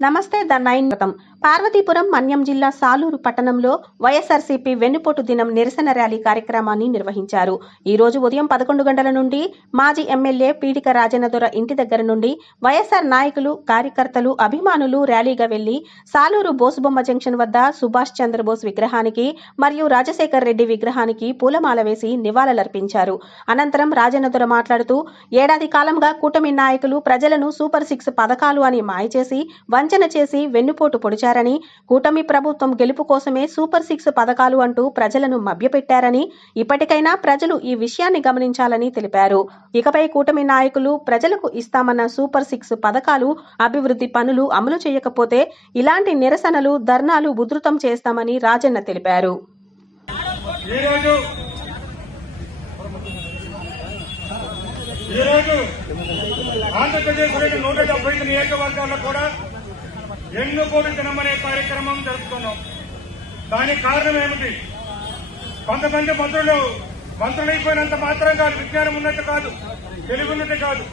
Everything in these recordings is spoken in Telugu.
నమస్తే ద నైన్ వ్రతం పార్వతీపురం మన్యం జిల్లా సాలూరు పట్టణంలో వైఎస్ఆర్సీపీ వెన్నుపోటు దినం నిరసన ర్యాలీ కార్యక్రమాన్ని నిర్వహించారు. ఈ రోజు ఉదయం పదకొండు గంటల నుండి మాజీ ఎమ్మెల్యే పీడిక రాజన్నదొర ఇంటి దగ్గర నుండి వైఎస్ఆర్ నాయకులు కార్యకర్తలు అభిమానులు ర్యాలీగా వెళ్ళి సాలూరు బోసుబొమ్మ జంక్షన్ వద్ద సుభాష్ చంద్రబోస్ విగ్రహానికి మరియు రాజశేఖర్ రెడ్డి విగ్రహానికి పూలమాల వేసి నివాళులర్పించారు. అనంతరం రాజన్నదొర మాట్లాడుతూ ఏడాది కాలంగా కూటమి నాయకులు ప్రజలను సూపర్ సిక్స్ పథకాలు అని మాయచేసి వన్ వంచన చేసి వెన్నుపోటు పొడిచారని కూటమి ప్రభుత్వం గెలుపు కోసమే సూపర్ సిక్స్ పథకాలు అంటూ ప్రజలను మభ్యపెట్టారని ఇప్పటికైనా ప్రజలు ఈ విషయాన్ని గమనించాలని తెలిపారు. ఇకపై కూటమి నాయకులు ప్రజలకు ఇస్తామన్న సూపర్ సిక్స్ పథకాలు అభివృద్ధి పనులు అమలు చేయకపోతే ఇలాంటి నిరసనలు ధర్నాలు ఉధృతం చేస్తామని రాజన్న తెలిపారు. ఈరోజు ఆంధ్రప్రదేశ్ నూట డెబ్బై ఐదు నియోజకవర్గాల్లో కూడా ఎన్నుకోడు దినం అనే కార్యక్రమం జరుపుతున్నాం దానికి కారణం ఏమిటి? కొంతమంది మంత్రులు మంత్రులైపోయినంత మాత్రం కాదు విజ్ఞానం ఉన్నట్టు కాదు తెలివి ఉన్నట్టు కాదు.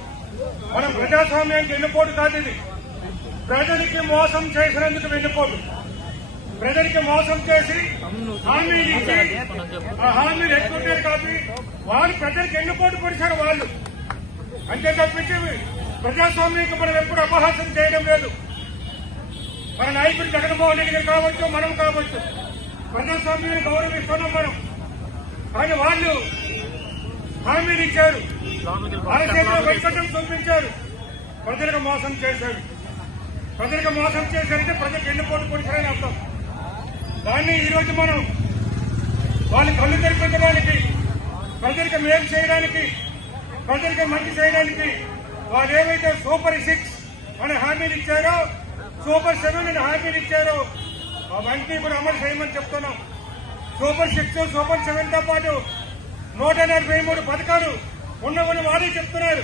మనం ప్రజాస్వామ్యానికి ఎన్నుకోడు కాదు ఇది. ప్రజలకి మోసం చేసినందుకు వెన్నుపోటు. ప్రజలకి మోసం చేసి హామీలు ఇచ్చి ఆ హామీలు ఎక్కువ కాదు వాళ్ళు ప్రజలకు ఎన్నుకోటు పొడిచారు వాళ్ళు. అంతే తప్పించి ప్రజాస్వామ్యానికి మనం ఎప్పుడు అపహాసం చేయడం లేదు. మన నాయకుడు జగన్మోహన్ రెడ్డి గారు కావచ్చు మనం కావచ్చు. ప్రజాస్వామ్యాన్ని గౌరవిస్తున్నాం మనం. కానీ వాళ్ళు హామీలు ఇచ్చారు. వాళ్ళ వైకట్టం చూపించారు. ప్రజలకు మోసం చేశారు. ప్రజలకు మోసం చేశారంటే ప్రజలకు ఎన్నుకోటు పొడిచారని అర్థం దాన్ని ఈరోజు మనం వాళ్ళు కళ్ళు తెరిపించడానికి ప్రజలకు మేలు చేయడానికి ప్రజలకు మంచి చేయడానికి వాళ్ళు ఏవైతే సూపర్ సిక్స్ అనే హామీలు ఇచ్చారో సూపర్ సెవెన్ అని హామీలు ఇచ్చారు. అవన్నీ ఇప్పుడు అమలు చేయమని చెప్తున్నాం. సూపర్ సిక్స్ సూపర్ సెవెన్తో పాటు నూట నలభై మూడు పథకాలు ఉన్నవని వారే చెప్తున్నారు.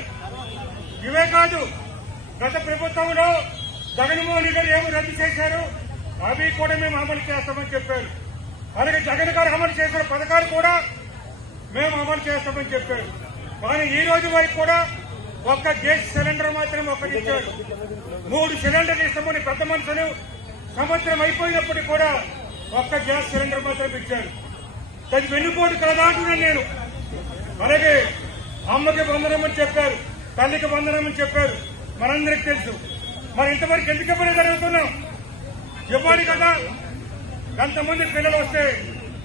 ఇవే కాదు గత ప్రభుత్వంలో జగన్మోహన్ రెడ్డి గారు ఏమి రద్దు చేశారు? అవి కూడా మేము అమలు చేస్తామని చెప్పారు. అలాగే జగన్ గారు అమలు చేసిన పథకాలు కూడా మేము అమలు చేస్తామని చెప్పారు. కానీ ఈ రోజు వరకు కూడా ఒక్క గ్యాస్ సిలిండర్ మాత్రం ఒకటి ఇచ్చాడు మూడు సిలిండర్లు ఇస్తామని పెద్ద మనుషులు సంవత్సరం అయిపోయినప్పటికీ కూడా ఒక్క గ్యాస్ సిలిండర్ మాత్రం ఇచ్చారు అది వెన్నుపోటు కదా అంటున్నాను నేను. అలాగే అమ్మకి వందనమని చెప్పారు తల్లికి వందనమని చెప్పారు మనందరికి తెలుసు. మరి ఇంతవరకు ఎందుకు ఇవ్వలేదు జరుగుతున్నాం ఇవ్వాలి కదా. కొంతమంది పిల్లలు వస్తే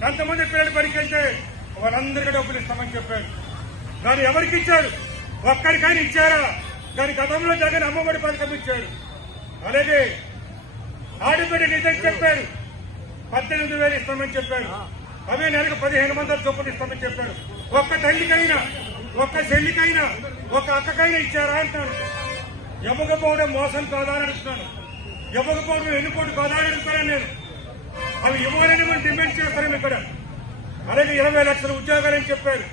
ఎంతమంది పిల్లలు పనికి వాళ్ళందరికీ డబ్బులు ఇస్తామని చెప్పారు. దాన్ని ఎవరికి ఇచ్చారు? ఒక్కడికైనా ఇచ్చారా? కానీ గతంలో జగన్ అమ్మఒడి పథకం ఇచ్చారు అలాగే ఆడిబిడ్డ నిజం చెప్పారు. పద్దెనిమిది వేలు ఇస్తామని చెప్పారు. అవే నెలకు పదిహేను మంది చొప్పున ఇస్తామని చెప్పారు. ఒక్క తల్లికైనా ఒక్క చెల్లికైనా ఒక అక్కకైనా ఇచ్చారా అంటాను ఇవ్వకపోవడం మోసం కాదా అని అడుగుతున్నాను. ఇవ్వకపోవడం ఎన్నుకోటి కాదా అని అడుగుతాను నేను. అవి ఇవ్వాలని మనం డిమాండ్ చేస్తాను ఇక్కడ. అలాగే ఇరవై లక్షల ఉద్యోగాలని చెప్పారు.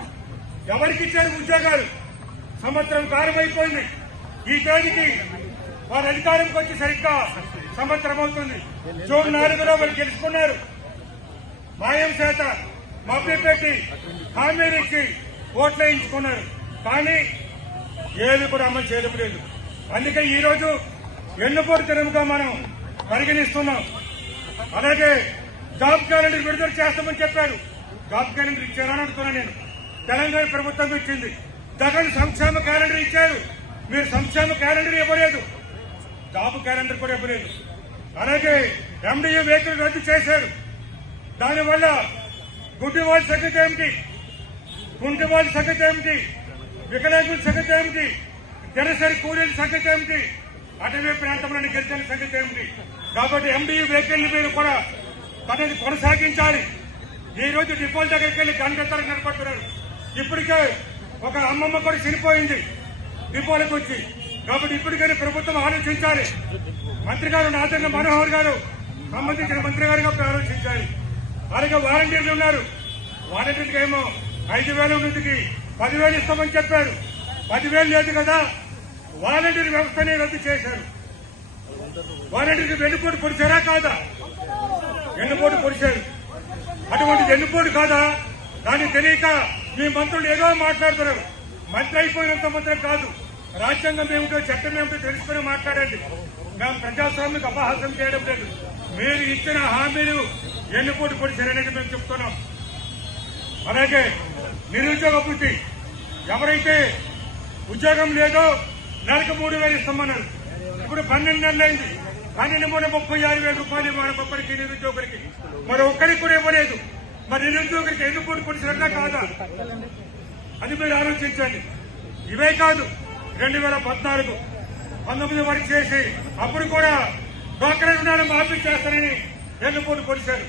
ఎవరికి ఇచ్చారు ఉద్యోగాలు? సంవత్సరం కారమైపోయింది ఈ తేదీకి వారి అధికారంకి వచ్చి సరిగ్గా సంవత్సరం అవుతుంది. జూన్ నాలుగులో వాళ్ళు గెలుచుకున్నారు. మాయం చేత మభ్యపెట్టి హామీలు ఇచ్చి ఓట్లు వేయించుకున్నారు కానీ ఏది కూడా అమలు చేయడం లేదు అందుకే ఈరోజు రోజు ఎన్నుపోటు మనం పరిగణిస్తున్నాం. అలాగే జాబ్ క్యాలెండర్ విడుదల చేస్తామని చెప్పారు. జాబ్ క్యాలెండర్ ఇచ్చారని అడుగుతున్నా నేను. తెలంగాణ ప్రభుత్వం ఇచ్చింది. జగన్ సంక్షేమ క్యాలెండర్ ఇచ్చారు. మీరు సంక్షేమ క్యాలెండర్ ఇవ్వలేదు. జాబ్ క్యాలెండర్ కూడా ఇవ్వలేదు. అలాగే ఎండియూ వెహికల్ రద్దు చేశారు. దానివల్ల గుడ్డి వాళ్ళ సంగతి ఏమిటి? కుంటి వాళ్ళ సంగతి ఏమిటి? వికలాంగుల సంగతి ఏమిటి? జనసరి కూలీల సంగతి ఏమిటి? అటవీ ప్రాంతంలోని గిరిజన సంగతి ఏమిటి? కాబట్టి ఎండియూ వెహికల్ మీరు కూడా పనిని కొనసాగించాలి. ఈ రోజు డిపోల దగ్గరికి వెళ్ళి గంటతరం నిలబడుతున్నారు. ఇప్పటికే ఒక అమ్మమ్మ కూడా చనిపోయింది. డిపోలకు వచ్చి. కాబట్టి ఇప్పటికైనా ప్రభుత్వం ఆలోచించాలి. మంత్రి గారు నాదన్న మనోహర్ గారు సంబంధించిన మంత్రి గారు కూడా ఆలోచించాలి. అలాగే వాలంటీర్లు ఉన్నారు. వాలంటీర్కి ఏమో ఐదు వేల ఉన్నదికి పదివేలు ఇస్తామని చెప్పారు. పదివేలు లేదు కదా. వాలంటీర్ వ్యవస్థనే రద్దు చేశారు. వాలంటీర్కి వెన్నుపోటు పొడిచారా కాదా? వెన్నుపోటు పొడిచారు. అటువంటి వెన్నుపోటు కాదా? దాన్ని తెలియక మీ మంత్రులు ఏదో మాట్లాడుతున్నారు. మంత్రి అయిపోయినంత మాత్రం కాదు. రాజ్యాంగం ఏమిటో చట్టం ఏమిటో తెలుసుకుని మాట్లాడండి. నా ప్రజాస్వామ్యకు అపహాసం చేయడం లేదు. మీరు ఇచ్చిన హామీలు ఎన్నుపోటు పొడిచారనేది మేము చెప్తున్నాం. అలాగే నిరుద్యోగ వృత్తి ఎవరైతే ఉద్యోగం లేదో నెలకు మూడు వేలు ఇస్తామన్నారు. ఇప్పుడు పన్నెండు నెలలైంది పన్నెండు మూడు ముప్పై ఆరు వేల రూపాయలు మన ఒక్కరికి నిరుద్యోగులకి. మరి ఒక్కరికి కూడా ఇవ్వలేదు. మరి నిరుద్యోగులకు ఎందుకు పూట పొడిచినట్లా కాదా? అది మీరు ఆలోచించండి. ఇవే కాదు రెండు వేల పద్నాలుగు పంతొమ్మిది వరకు చేసి అప్పుడు కూడా డ్వాక్రా రుణాలు మాఫీ చేస్తారని ఎన్నుపోటు పొడిచారు.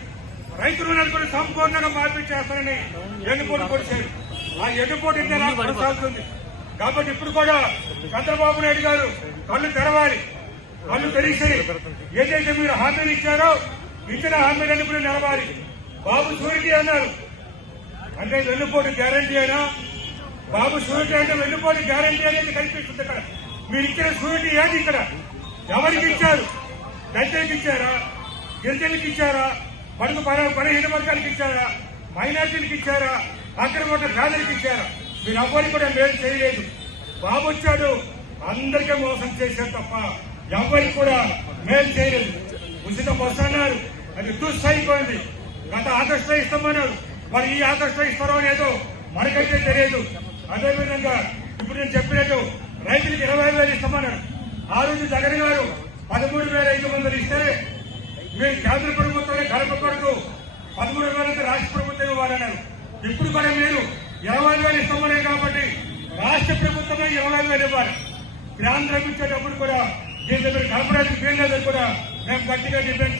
రైతు రుణాలు కూడా సంపూర్ణంగా మాఫీ చేస్తారని ఎన్నుపోటు పొడిచారు. ఆ ఎన్నుపోటు ఇంకా కొనసాగుతుంది. కాబట్టి ఇప్పుడు కూడా చంద్రబాబు నాయుడు గారు కళ్ళు తెరవాలి. కళ్ళు తెరిచి ఏదైతే మీరు హామీలు ఇచ్చారో ఇచ్చిన హామీలన్నీ కూడా నిలవాలి బాబు షూరిటీ అన్నారు. అంటే వెన్నుపోటు గ్యారంటీ అయినా బాబు షూరిటీ అంటే వెన్నుపోటు గ్యారంటీ అనేది కనిపిస్తుంది ఇక్కడ. మీరు ఇచ్చిన షూరిటీ ఏది ఇక్కడ? ఎవరికి ఇచ్చారు? దళితులకు ఇచ్చారా? గిరిజనులకు ఇచ్చారా? పడుకు పదిహేను వర్గాలకు ఇచ్చారా? మైనార్టీలకు ఇచ్చారా? అక్కడ ఒక పేదలకు ఇచ్చారా? మీరు అవ్వని కూడా మేలు చేయలేదు. బాబు వచ్చాడు అందరికీ మోసం చేశారు తప్ప ఎవరికి కూడా మేలు చేయలేదు. ఉచిత బస్సు అన్నారు. అది దుస్థాయిపోయింది గత ఆగస్టులో ఇస్తామన్నారు. మరి ఈ ఆగస్టులో ఇస్తారో లేదో మనకైతే తెలియదు. అదేవిధంగా ఇప్పుడు నేను చెప్పినట్టు రైతులకు ఇరవై వేలు ఇస్తామన్నారు. ఆ రోజు జగన్ గారు పదమూడు వేల ఐదు వందలు ఇస్తే మీరు కేంద్ర ప్రభుత్వం కలపకూడదు పదమూడు వేలకి రాష్ట్ర ప్రభుత్వం ఇవ్వాలన్నారు ఇప్పుడు కూడా మీరు ఇరవై వేలు ఇస్తామనే కాబట్టి రాష్ట్ర ప్రభుత్వమే ఇరవై వేలు ఇవ్వాలి. కేంద్రం ఇచ్చేటప్పుడు కూడా దీని దగ్గర కలపడానికి వీల్లేదని కూడా మేము గట్టిగా డిపెండ్